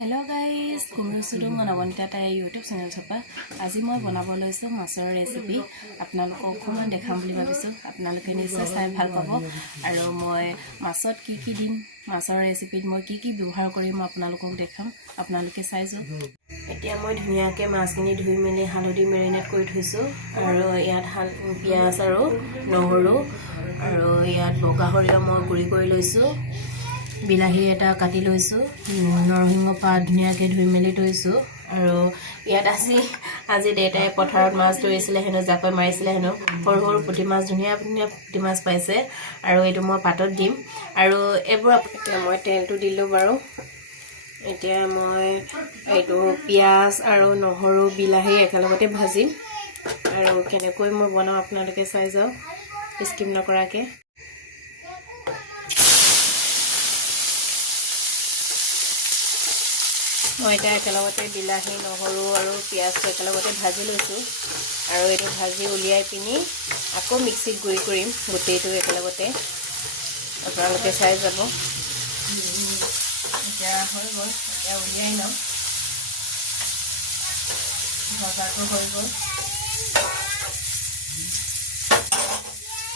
Hello guys, কুমুচুদুং Nabanita তাই YouTube channel পৰা আজি মই বনাব লৈছো মাছৰ ৰেচিপি আপোনালোকক অকমান দেখাম বুলি ভাবিছো আপোনালোকে নিশ্চয় চাই ভাল পাব আৰু মই মাছত কি দিম মাছৰ ৰেচিপিত মই কি ব্যৱহাৰ কৰিম আপোনালোকক দেখাম আপোনালোকে চাই যাওক এতিয়া মই ধুনিয়াকে মাছখিনি ধুই মেলি হালধি মেৰিনেট কৰি থৈছো আৰু ইয়াত পিয়াজ আৰু নহৰু আৰু ইয়াত বগা সৰিয়হ মই গুৰি কৰি লৈছো বিলাহী এটা কাটি লৈছো নৰসিংহ পাত ধুনিয়াকে ধুই মেলি থৈছো আৰু ইয়াত আজি দেউতাই পথাৰত মাছ ধৰিছিলে হেনো জাকৈ মাৰিছিলে হেনো সৰু সৰু পুঠি মাছ ধুনিয়া পুঠি মাছ পাইছে আৰু এইটো মই পাতত দিম আৰু এবোৰ এতিয়া মই তেলটো দিলো বাৰু এতিয়া মই এইটো পিয়াজ আৰু নহৰু বিলাহী একেলগতে ভাজিম আৰু কেনেকৈ মই বনাও আপোনালোকে চাই যাওক স্কিপ নকৰাকে মই এটা একেলগতে বিলাহী নহৰু আৰু পিয়াজটো একেলগতে ভাজি লৈছোঁ আৰু এইটো ভাজি উলিয়াই পিনি আকৌ মিক্সিত গুড়ি কৰিম গোটেইটো একেলগতে আপোনালোকে চাই যাব এতিয়া হৈ গ'ল এতিয়া উলিয়াই লওঁ ভজাটো হৈ গ'ল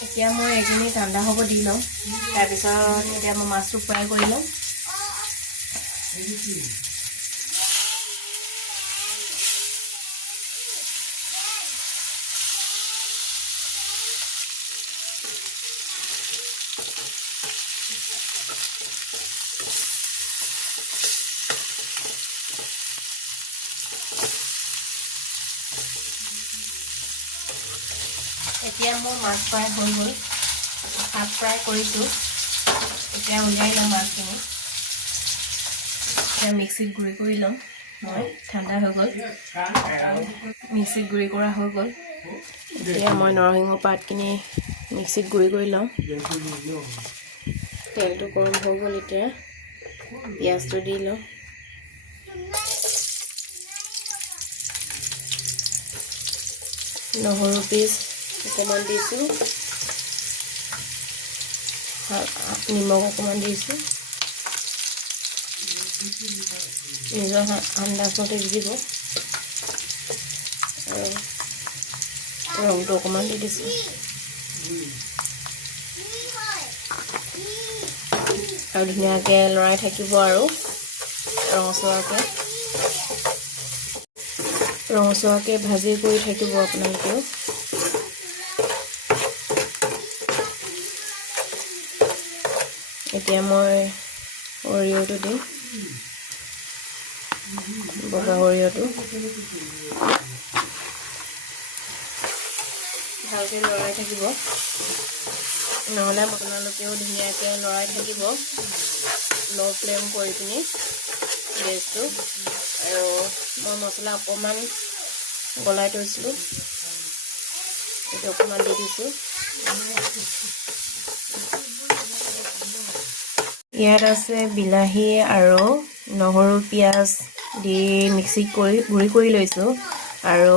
এতিয়া মই এইখিনি ঠাণ্ডা হ'ব দি লওঁ তাৰপিছত এতিয়া মই মাছটো ফ্ৰাই কৰি লওঁ এতিয়া মোৰ মাছ ফ্ৰাই হৈ গ'ল হাফ ফ্ৰাই কৰিছোঁ এতিয়া উলিয়াই লওঁ মাছখিনি এতিয়া মিক্সিত গুড়ি কৰি লওঁ মই ঠাণ্ডা হৈ গ'ল মিক্সিত গুড়ি কৰা হৈ গ'ল এতিয়া মই নৰসিংহ পাতখিনি মিক্সিত গুড়ি কৰি লওঁ তেলটো গৰম হৈ গ'ল এতিয়া পিঁয়াজটো দি লওঁ নহৰু পিচ অকণমান দিছোঁ নিমখ অকণমান দিছোঁ নিজৰ আন্দাজমতে দিব আৰু ৰংটো অকণমান দি দিছোঁ আৰু ধুনীয়াকৈ লৰাই থাকিব আৰু ৰঙচুৱাকৈ ভাজি কৰি থাকিব আপোনালোকেও এতিয়া মই সৰিয়হটো দিম বগা সৰিয়হটো ভালকৈ লৰাই থাকিব নহ'লে আপোনালোকেও ধুনীয়াকৈ লৰাই থাকিব ল' ফ্লেম কৰি পিনি গেছটো আৰু মই মছলা অকণমান গলাই থৈছিলোঁ এইটো অকণমান দি দিছোঁ ইয়াত আছে বিলাহী আৰু নহৰু পিঁয়াজ দি মিক্সিত গুড়ি কৰি লৈছোঁ আৰু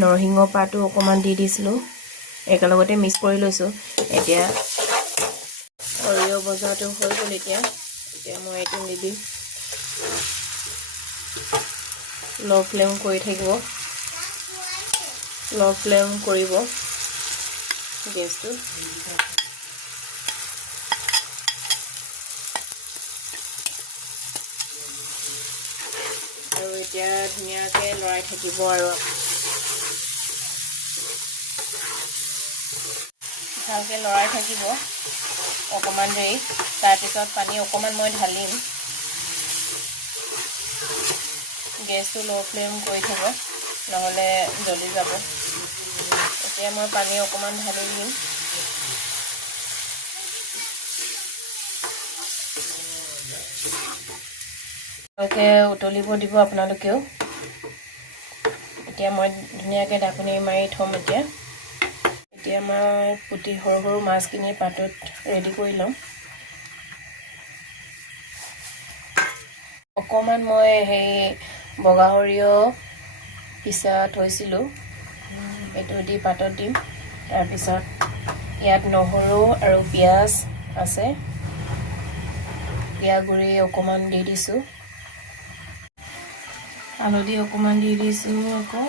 নৰসিংহ পাতো অকণমান দি দিছিলোঁ একেলগতে মিক্স কৰি লৈছোঁ এতিয়া সৰিয়হ ভজাটো হৈ গ'ল এতিয়া মই এইটো নিদিম ল' ফ্লেম কৰি থাকিব ল' ফ্লেম কৰিব গেছটো আৰু এতিয়া ধুনীয়াকৈ লৰাই থাকিব আৰু ভালকৈ লৰাই থাকিব অকণমান দেৰি তাৰপিছত পানী অকণমান মই ঢালিম গেছটো ল' ফ্লেম কৰি থ'ব নহ'লে জ্বলি যাব এতিয়া মই পানী অকণমান ঢালি দিম ভালকৈ উতলিব দিব আপোনালোকেও এতিয়া মই ধুনীয়াকৈ ঢাকনি মাৰি থ'ম এতিয়া মই সৰু সৰু মাছখিনি পাতত ৰেডি কৰি ল'ম অকণমান মই বগা সৰিয়হ পিছা থৈছিলোঁ এইটো দি পাতত দিম তাৰপিছত ইয়াত নহৰু আৰু পিঁয়াজ আছে পিঁয়াজ গুড়ি অকণমান দি দিছোঁ হালধি অকণমান দি দিছোঁ আকৌ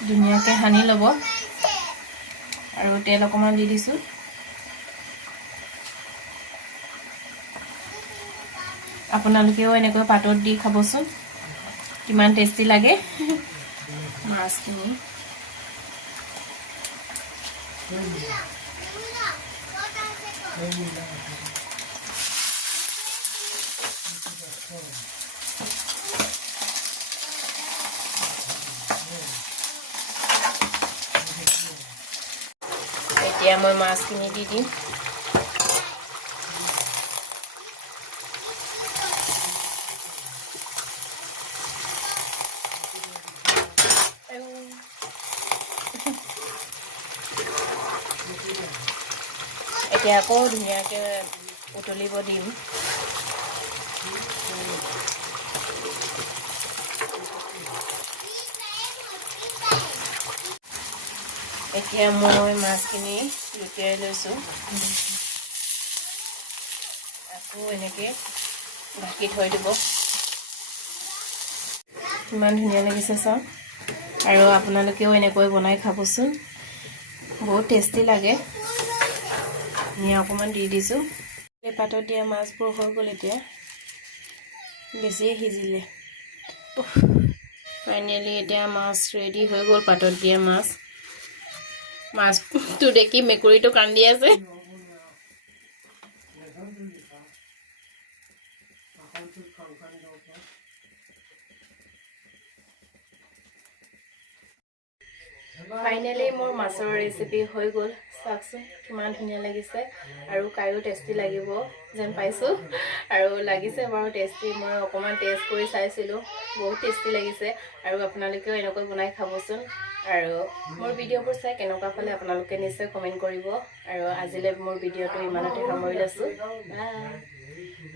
ধুনীয়াকৈ সানি ল'ব আৰু তেল অকণমান দি দিছোঁ আপোনালোকেও এনেকৈ পাতত দি খাবচোন কিমান টেষ্টি লাগে মাছখিনি এতিয়া মই মাছখিনি দি দিম এতিয়া আকৌ ধুনীয়াকৈ উতলিব দিম এতিয়া মই মাছখিনি লুটিয়াই লৈছোঁ আকৌ এনেকৈ ঢাকি থৈ দিব ইমান ধুনীয়া লাগিছে চাওক আৰু আপোনালোকেও এনেকৈ বনাই খাবচোন বহুত টেষ্টি লাগে ধনিয়া অকণমান দি দিছোঁ এই পাতত দিয়া মাছবোৰ হৈ গ'ল এতিয়া বেছিয়ে সিজিলে ফাইনেলি এতিয়া মাছ ৰেডি হৈ গ'ল পাতত দিয়া মাছটো দেখি মেকুৰীটো কান্দি আছে ফাইনেলি মোৰ মাছৰ ৰেচিপি হৈ গ'ল চাওকচোন কিমান ধুনীয়া লাগিছে আৰু খায়ো টেষ্টি লাগিব যেন পাইছোঁ আৰু লাগিছে বাৰু টেষ্টি মই অকণমান টেষ্ট কৰি চাইছিলোঁ বহুত টেষ্টি লাগিছে আৰু আপোনালোকেও এনেকৈ বনাই খাবচোন আৰু মোৰ ভিডিঅ'বোৰ চাই কেনেকুৱা পালে আপোনালোকে নিশ্চয় কমেণ্ট কৰিব আৰু আজিলৈ মোৰ ভিডিঅ'টো ইমানতে সামৰি লৈছোঁ বাই